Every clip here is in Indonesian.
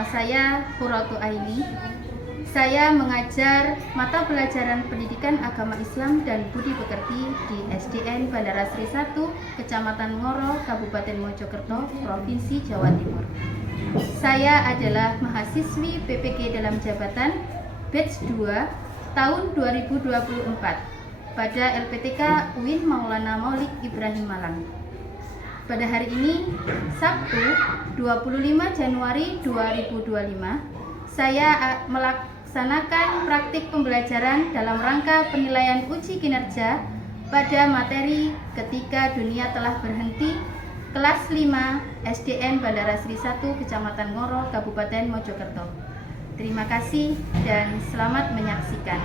Nama saya Hurratu Aini. Saya mengajar mata pelajaran Pendidikan Agama Islam dan Budi Pekerti di SDN Bandara Sri 1, Kecamatan Ngoro, Kabupaten Mojokerto, Provinsi Jawa Timur. Saya adalah mahasiswi PPG dalam jabatan batch 2 tahun 2024 pada LPTK UIN Maulana Maulid Ibrahim Malang. Pada hari ini, Sabtu 25 Januari 2025, saya melaksanakan praktik pembelajaran dalam rangka penilaian uji kinerja pada materi Ketika Dunia Telah Berhenti, kelas 5 SDN Bandara Sri 1, Kecamatan Ngoro, Kabupaten Mojokerto. Terima kasih dan selamat menyaksikan.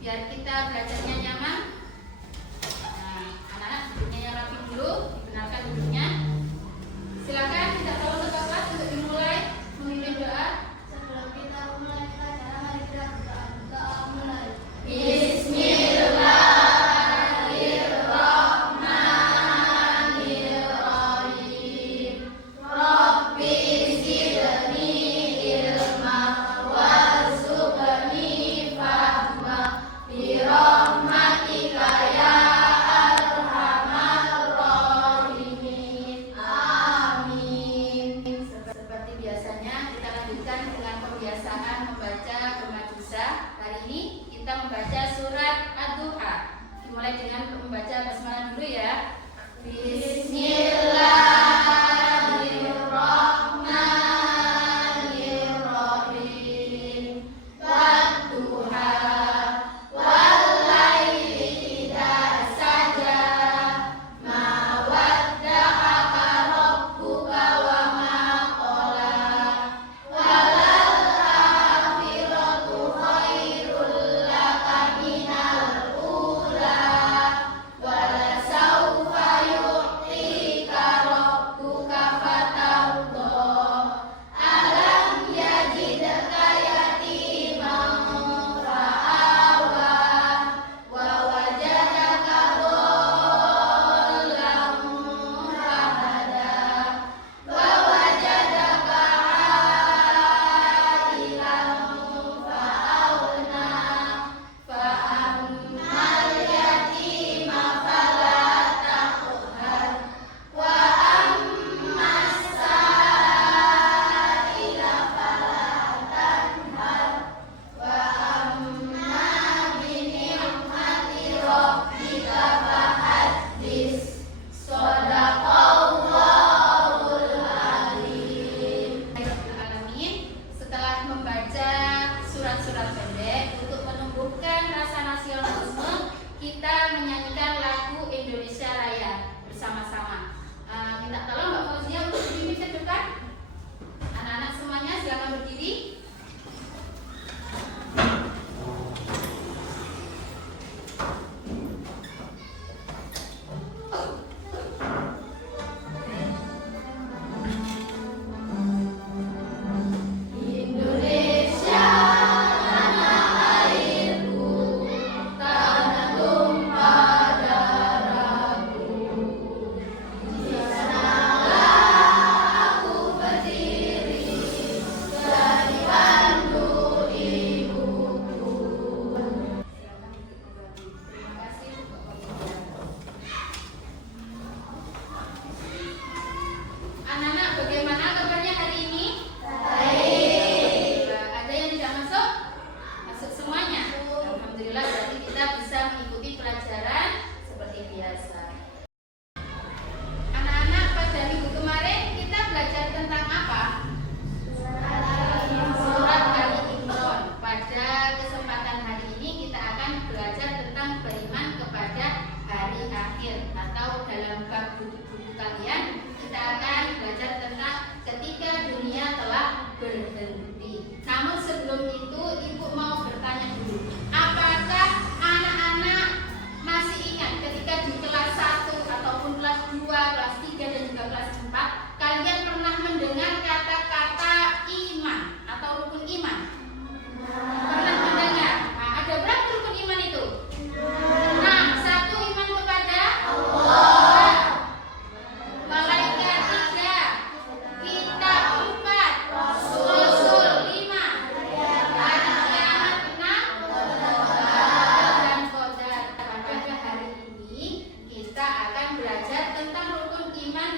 Biar kita belajarnya nyaman. Nah, anak-anak duduknya yang rapi dulu, dibenarkan duduknya. Silakan kita tolong untuk kelas untuk dimulai memimpin doa. Sebelum kita mulai pelajaran, mari kita berdoa mulai. Bismillahirrahmanirrahim. Rabbi zidni ilma warzuqni fahma birahmatika ya arhamar rahimin. Amin. Seperti biasanya, kita lanjutkan dengan pembiasaan membaca Gemajusa. Hari ini kita membaca surat Ad-Duha. Dimulai dengan membaca basmalah dulu ya. Bismillahirrahmanirrahim. Wadduha wallaili idza saja, ma wadda'aka rabbuka wa ma qala, walal akhiratu khairul laka minal ula, walasawfa yu'tika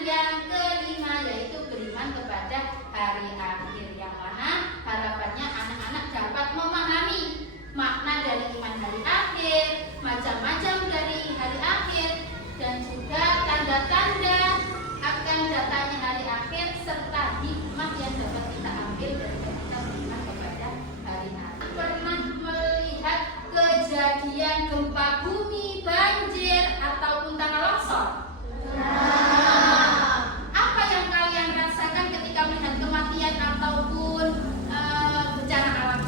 yang kelima yaitu beriman kepada hari akhir, yang mana harapannya anak-anak dapat memahami makna dari iman hari akhir, macam-macam dari hari akhir, dan juga tanda-tanda akan datangnya hari akhir serta hikmah yang dapat kita ambil dari kita beriman kepada hari akhir. Pernah melihat kejadian gempa bumi, banjir, ataupun tanah longsor? Apa yang kalian rasakan ketika melihat kematian ataupun bencana alam?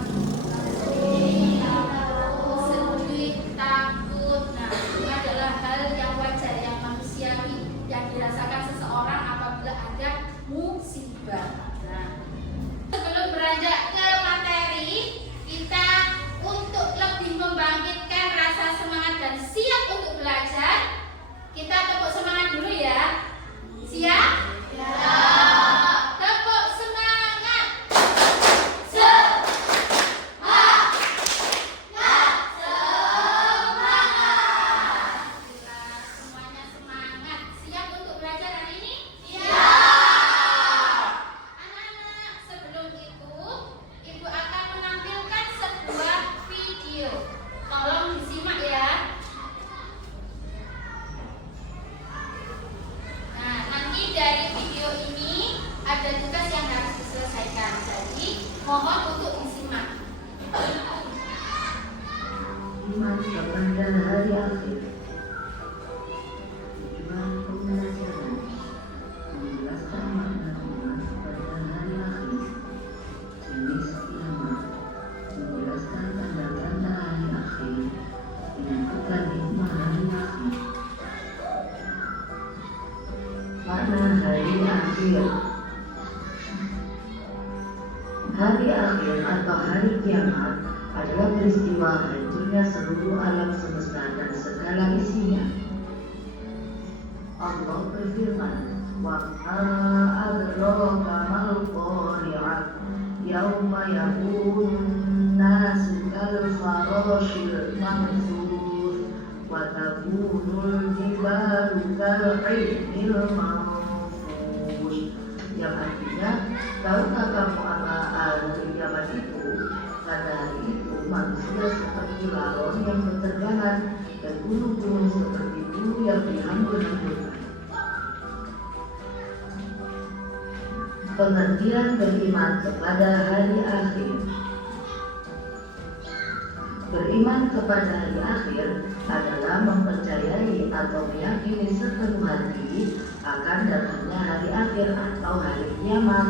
Sedih, takut. Nah, itu adalah hal yang wajar, yang manusiawi, yang dirasakan seseorang apabila ada musibah. Nah, sebelum beranjak ke materi, kita untuk lebih membangkitkan rasa semangat dan siap untuk belajar, kita tepuk semangat dulu ya. Siap? Ya. Tepuk semangat. Semuanya semangat. Siap untuk belajar hari ini? Siap. Anak-anak, sebelum itu Ibu akan menampilkan sebuah video. Tolong disimak ya. Nah, nanti dari video ini ada tugas yang harus diselesaikan. Jadi, mohon untuk disimak. Iman kepada hari akhir. Tujuan pembelajaran menjelaskan makna iman kepada hari akhir. Jenis kiamat menjelaskan tanda-tanda hari akhir, menyebutkan hikmah hari akhir. Makna hari akhir. Hari akhir atau hari kiamat adalah peristiwa hancurnya seluruh alam semesta dan segala isinya. Allah berfirman, "Wa ma adraka mal qari'ah, yauma yakunun nasu kal farashil mabthus, wa takunul jibalu kal 'ilmil manfush." Yang artinya, tahukah kamu apa arti kiamat itu? Pada hari itu manusia seperti laron yang berterbangan dan gunung-gunung seperti bulu yang dihambur-hamburkan. Pengertian beriman kepada hari akhir. Beriman kepada hari akhir adalah mempercayai atau meyakini sepenuh hati akan datangnya hari akhir atau hari kiamat.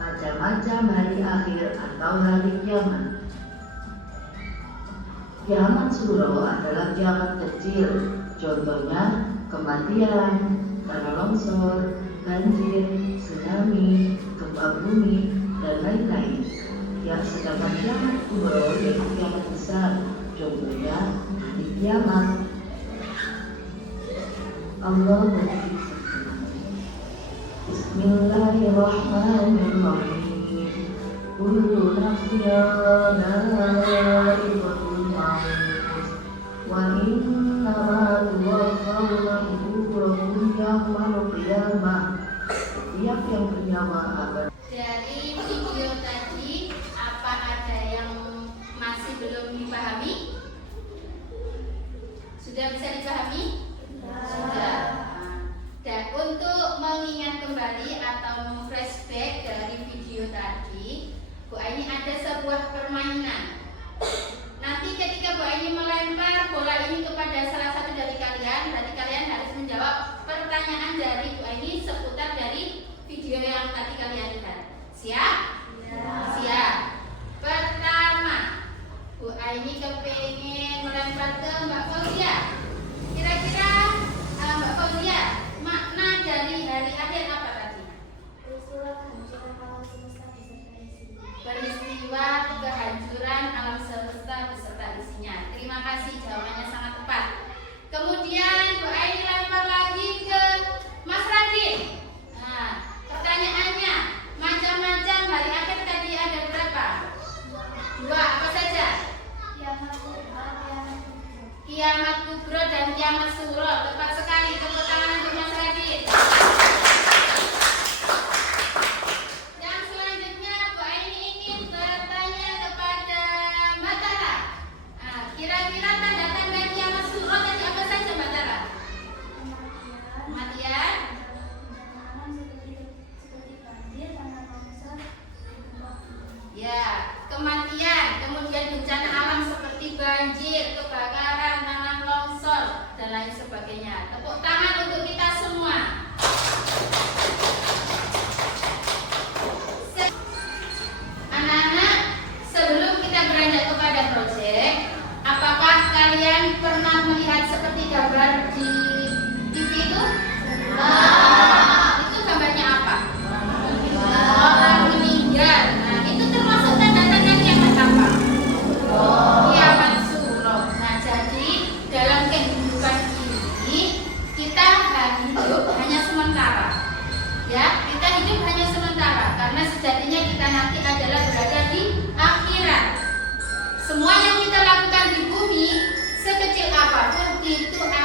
Macam-macam hari akhir atau hari kiamat. Kiamat suro adalah kiamat kecil, contohnya kematian, tanah longsor, banjir, tsunami, gempa bumi, dan lain-lain. Yang sedangkan kiamat kubro yaitu kiamat besar, contohnya hari kiamat. Allah berfirman, Bismillahirrahmanirrahim. Kullu nafsin dha'iqatul maut wa innama tuwaffawna ujurakum yawmal qiyamah. Setiap yang bernyawa akan. Dari video tadi, apa ada yang masih belum dipahami? Sudah bisa dipahami? Sudah. Dan untuk mengingat kembali atau memflashback dari video tadi, Bu Aini ada sebuah permainan. Nanti ketika Bu Aini melempar bola ini kepada salah satu dari kalian, berarti kalian harus menjawab pertanyaan dari Bu Aini seputar dari video yang tadi kalian lihat. Siap? Ya. Siap. Pertama, Bu Aini kepingin melempar ke Mbak Fauzia. Kira-kira Mbak Fauzia, makna dari hari akhir apa tadi? Peristiwa kehancuran alam semesta beserta isinya. Terima kasih, jawabannya sangat tepat. Kemudian Bu Aini lempar lagi ke Mas Radin. Nah, pertanyaannya, macam-macam hari akhir tadi ada berapa? 2, apa saja? Kiamat kubro dan kiamat suro. Tepat sekali, tepuk tangan.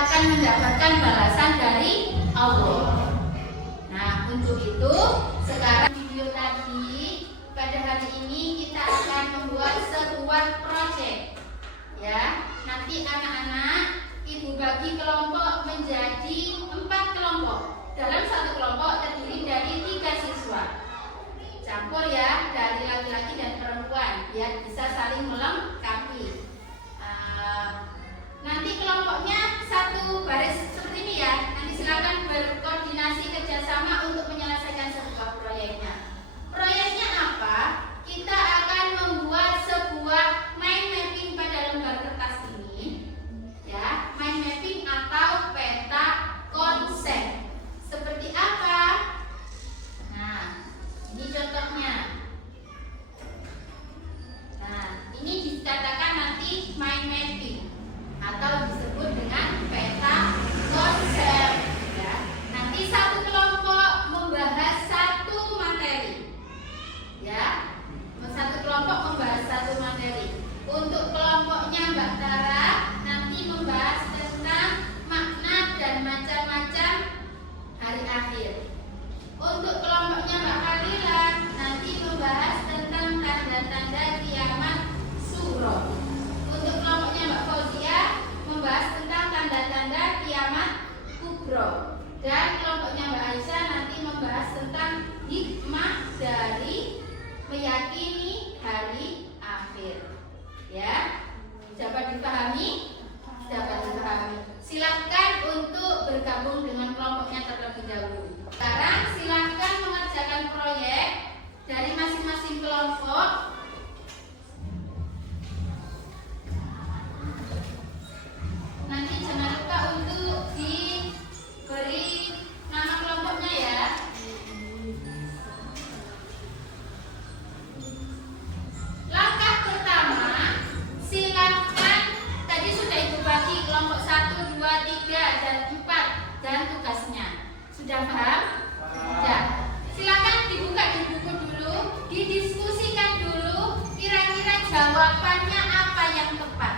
akan mendapatkan balasan dari Allah. Nah, untuk itu sekarang video tadi, pada hari ini kita akan membuat sebuah proyek. Ya, nanti anak-anak ibu bagi kelompok menjadi 4 kelompok. Dalam satu kelompok terdiri dari 3 siswa. Campur ya, dari laki-laki dan perempuan, biar bisa saling melengkapi. Nanti kelompoknya satu baris seperti ini ya. Nanti silakan berkoordinasi kerjasama untuk menyelesaikan sebuah proyeknya. Proyeknya apa? Kita akan membuat sebuah mind mapping pada lembar kertas ini. Ya, mind mapping atau peta konsep. Seperti apa? Nah, ini contohnya. Nah, ini dikatakan nanti mind mapping atau disebut dengan peta konsep. Ya, nanti satu kelompok membahas satu materi. Ya, satu kelompok membahas satu materi. Untuk kelompoknya Mbak Tara nanti membahas tentang makna dan macam-macam hari akhir. Untuk kelompoknya Mbak Kalila nanti membahas tentang tanda-tanda kiamat suro. Untuk kelompoknya Mbak Fauzia membahas tentang tanda-tanda kiamat kubro. Dan kelompoknya Mbak Aisyah nanti membahas tentang hikmah dari meyakini hari akhir. Ya, dapat dipahami? Dapat dipahami. Silakan untuk bergabung dengan kelompoknya terlebih dahulu. Sekarang silakan mengerjakan proyek dari masing-masing kelompok. Nanti jangan lupa untuk diberi nama kelompoknya ya. Langkah pertama, silakan tadi sudah Ibu bagi kelompok 1, 2, 3, dan 4 dan tugasnya. Sudah paham? Sudah. Silakan dibuka di buku dulu, didiskusikan dulu kira-kira jawabannya apa yang tepat.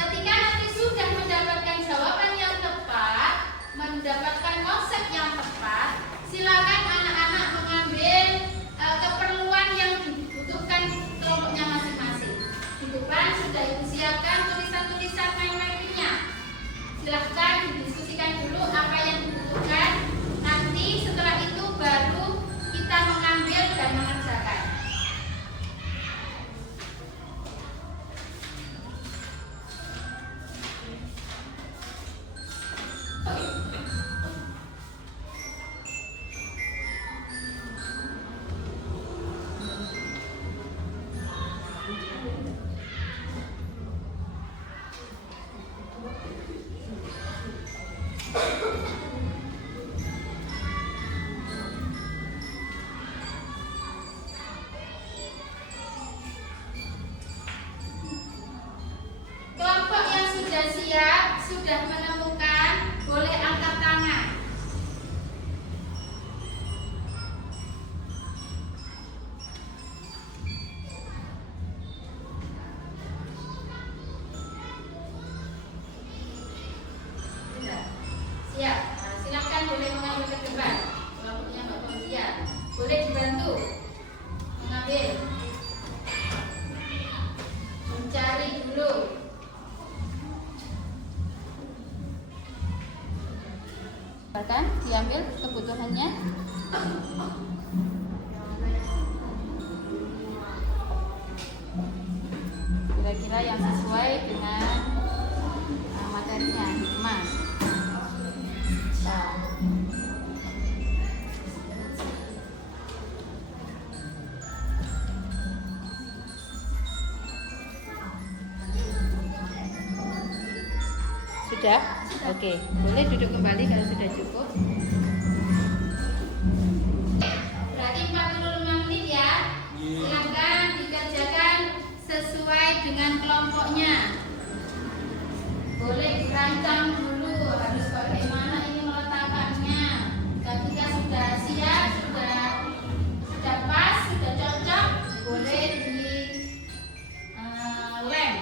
Ketika nanti sudah mendapatkan jawaban yang tepat, mendapatkan konsep yang tepat, silakan anak-anak mengambil keperluan yang dibutuhkan kelompoknya masing-masing. Di depan sudah Ibu siapkan tulisan-tulisan mind mapping-nya. Silahkan didiskusikan dulu apa yang dibutuhkan. Nanti setelah itu baru kita mengambil dan mengerjakan. Kelompok yang sudah siap, sudah menemukan, boleh angkat tangan. Sudah. Siap. Nah, silakan boleh mengambil ke depan. Kelompoknya Mbak Fauzia, boleh dibantu mengambil. Mencari dulu. Bahkan diambil kebutuhannya. Kira-kira yang sesuai dengan materinya, hikmah. Sudah? Oke, boleh duduk kembali kalau sudah cukup. Berarti 45 menit ya. Silakan dikerjakan sesuai dengan kelompoknya. Boleh dirancang dulu harus bagaimana ini meletakkannya. Ketika sudah siap, sudah pas, sudah cocok, boleh di lem.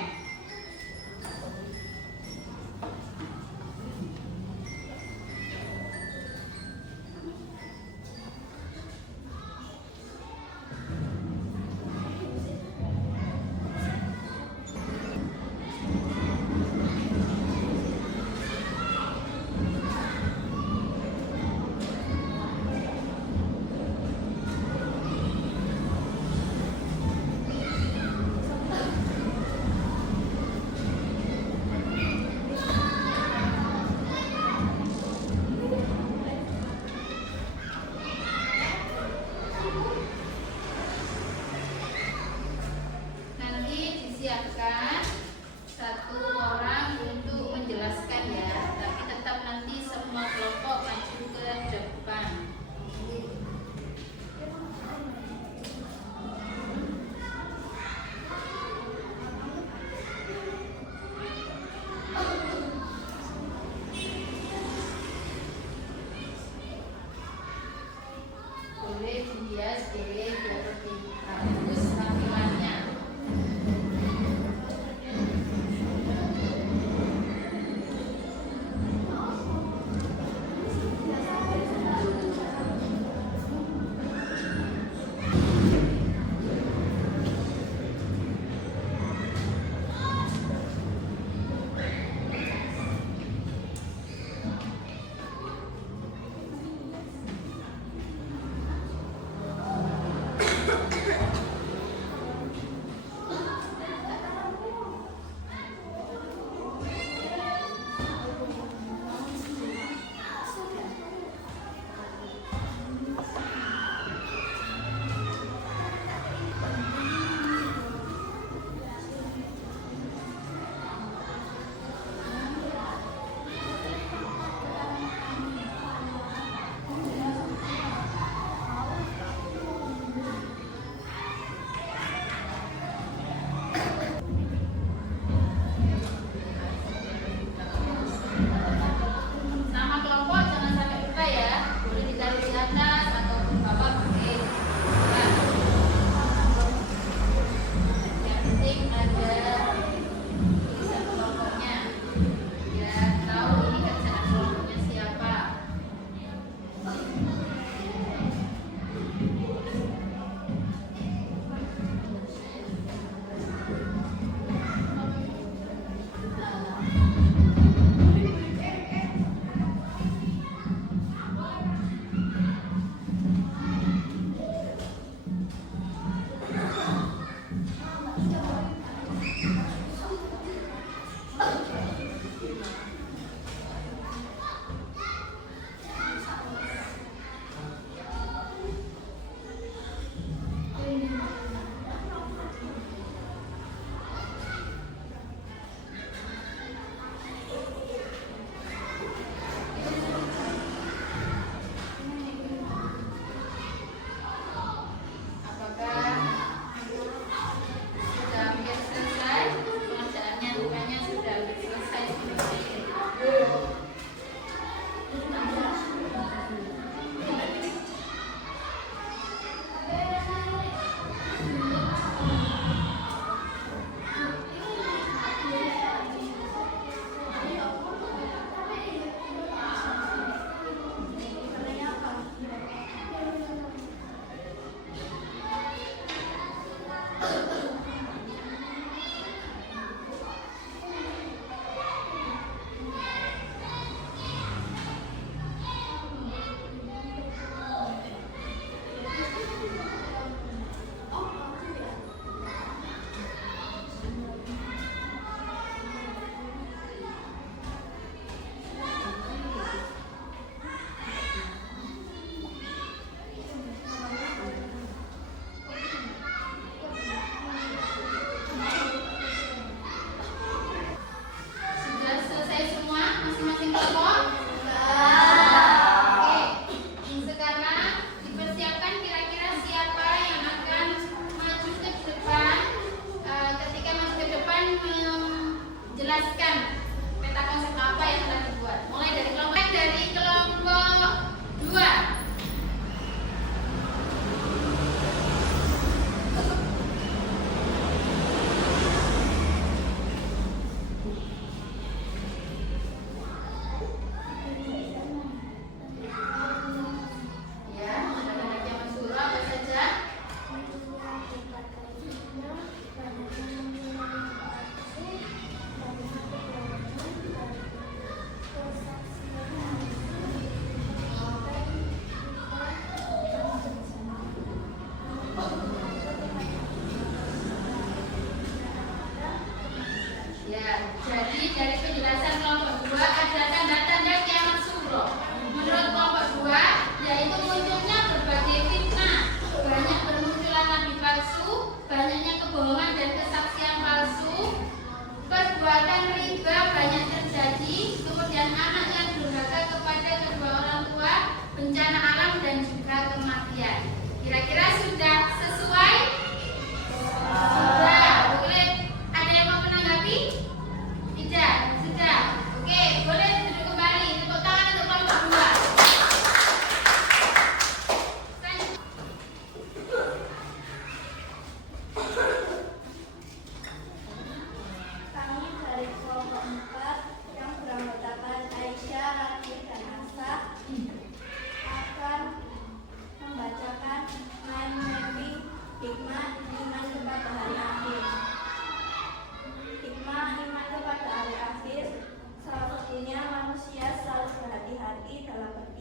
dia SPW dia lebih bagus tampilannya.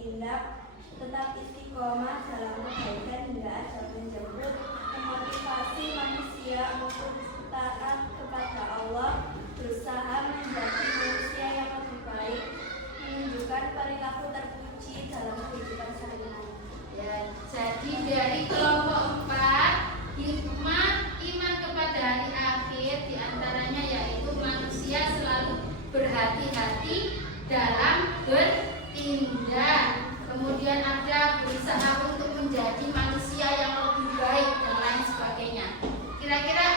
bertindak, tetap istiqomah dalam kebaikan hingga ajal menjemput, memotivasi manusia untuk taat kepada Allah, berusaha menjadi manusia yang lebih baik, menunjukkan perilaku terpuji dalam kehidupan sehari-hari. Ya, jadi dari kelompok 4, hikmah iman kepada hari akhir diantaranya yaitu manusia selalu berhati-hati dalam bertindak. Kemudian ada berusaha untuk menjadi manusia yang lebih baik dan lain sebagainya. Kira-kira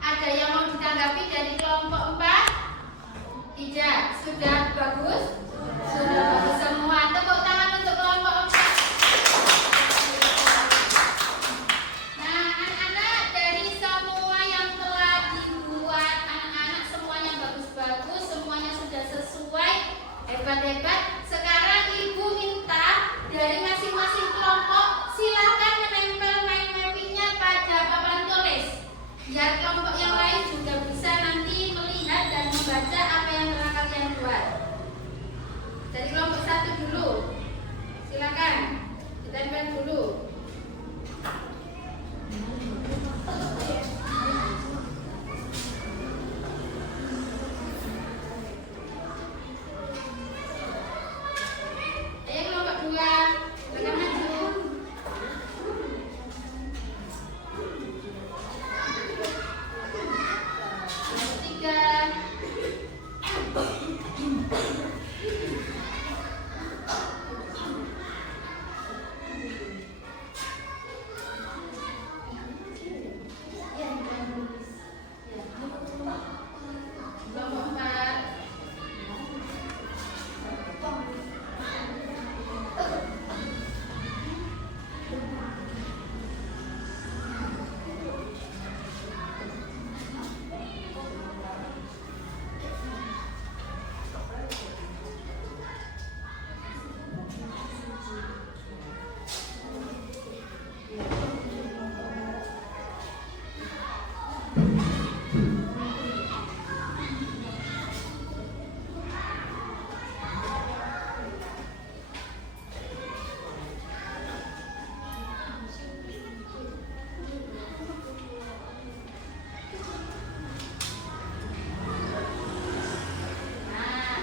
ada yang mau ditanggapi dari kelompok 4? Tidak, sudah bagus? Sudah bagus semua. Tepuk tangan untuk kelompok 4. Nah, anak-anak, dari semua yang telah dibuat, anak-anak semuanya bagus-bagus, semuanya sudah sesuai, hebat-hebat. Sekarang Ibu minta dari masing-masing kelompok silakan menempel mind mapping-nya pada papan tulis, biar kelompok yang lain juga bisa nanti melihat dan membaca apa yang telah kalian buat. Dari kelompok 1 dulu, silakan ditempel dulu. Ayo kelompok 2, silakan maju. Kelompok 3. Kelompok 4. Nah,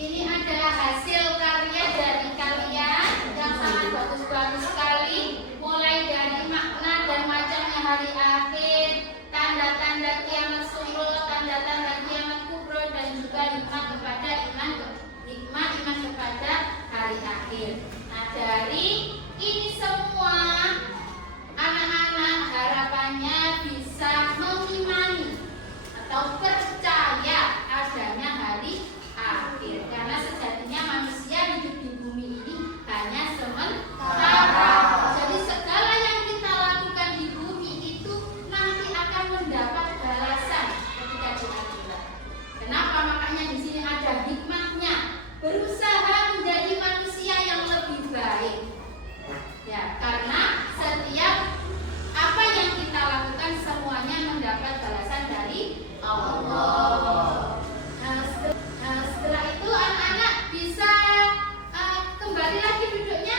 ini adalah hasil karya dari kalian yang sangat bagus-bagus sekali, mulai dari makna dan macamnya hari akhir, tanda-tanda kiamat sughra, tanda-tanda kiamat kubro, dan juga hikmah iman kepada hari akhir. Nah, dari ini semua anak-anak harapannya bisa mengimani atau percaya adanya hari akhir, karena sejatinya manusia hidup di bumi ini hanya sementara. Jadi segala yang kita lakukan di bumi itu nanti akan mendapat balasan ketika di akhirat. Kenapa? Makanya di sini ada hikmahnya, berusaha menjadi manusia yang lebih baik. Ya, karena setiap apa yang kita lakukan semuanya mendapat balasan dari Allah. Setelah itu anak-anak bisa kembali lagi duduknya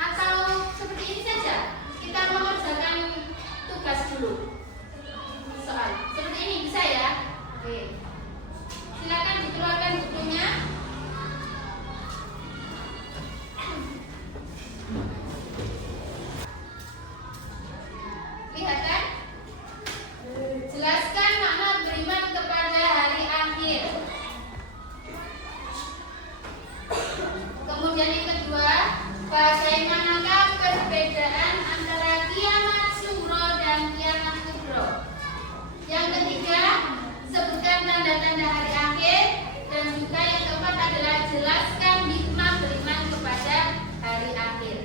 atau seperti ini saja. Kita mengerjakan tugas dulu. Soal seperti ini bisa ya? Oke. Silakan dikeluarkan bukunya. Lihat kan? Jelaskan makna beriman kepada hari akhir. Kemudian yang kedua, bagaimanakah perbedaan antara kiamat sughra dan kiamat kubro? Yang ketiga, sebutkan tanda-tanda hari akhir. Dan juga yang keempat adalah jelaskan hikmah beriman kepada hari akhir.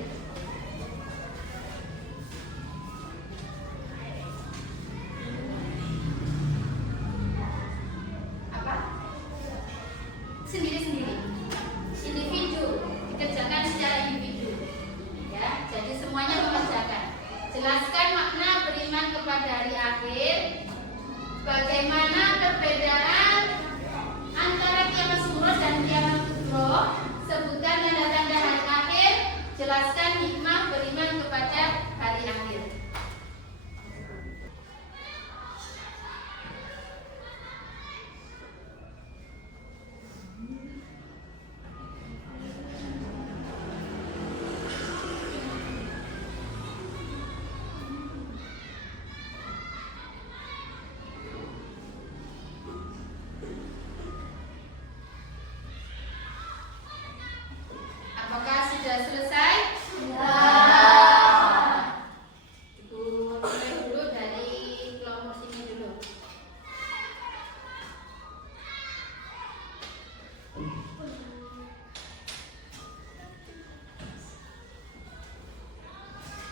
Apa? Sendiri-sendiri, individu, dikerjakan secara individu. Ya, jadi semuanya mengerjakan. Jelaskan makna beriman kepada hari akhir. Bagaimana perbedaan antara kiamat sughra dan kiamat kubro? sudah selesai? Ibu mulai dulu dari kelompok sini dulu.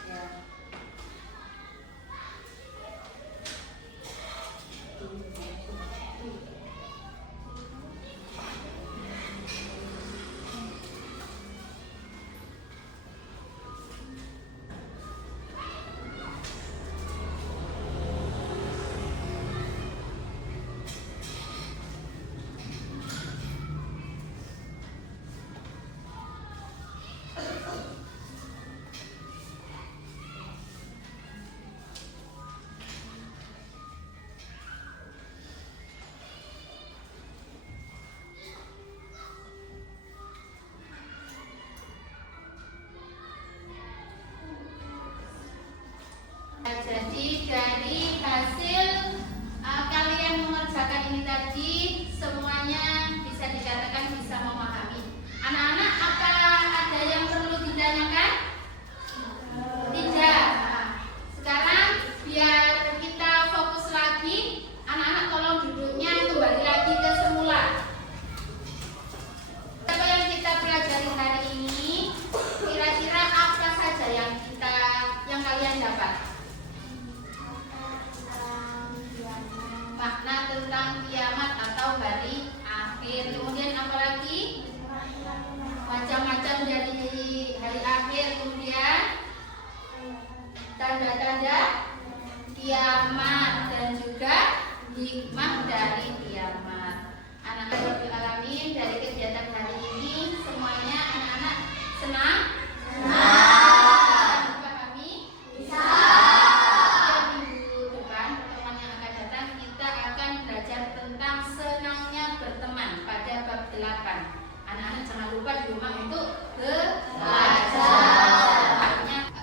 Ya. Jadi dari hasil kalian mengerjakan ini tadi, semuanya bisa dikatakan bisa memahami. Anak-anak, apa ada yang perlu ditanyakan? Tidak. Nah, sekarang biar kita fokus lagi, anak-anak tolong duduknya kembali lagi ke semula. Apa yang kita pelajari hari ini, kira-kira apa saja yang kalian dapat? Makna tentang kiamat atau hari akhir. Kemudian apa lagi? Macam-macam dari hari akhir. Kemudian tanda-tanda kiamat dan juga hikmah dari kiamat. Anak-anak Alamin, dari kegiatan hari ini semuanya anak-anak senang? Anak-anak jangan lupa di rumah untuk belajar.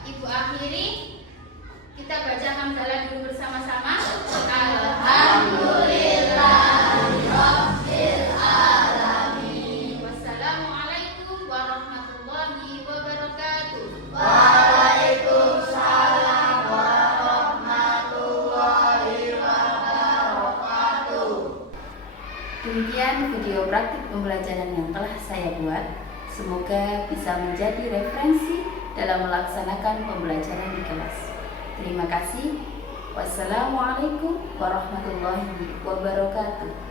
Ibu akhiri, kita baca hamdalah dulu bersama-sama. Alhamdulillahirabbil alamin. Wassalamualaikum warahmatullahi wabarakatuh. Waalaikumsalam warahmatullahi wabarakatuh. Demikian video praktik pembelajaran yang telah saya buat. Semoga bisa menjadi referensi dalam melaksanakan pembelajaran di kelas. Terima kasih. Wassalamualaikum warahmatullahi wabarakatuh.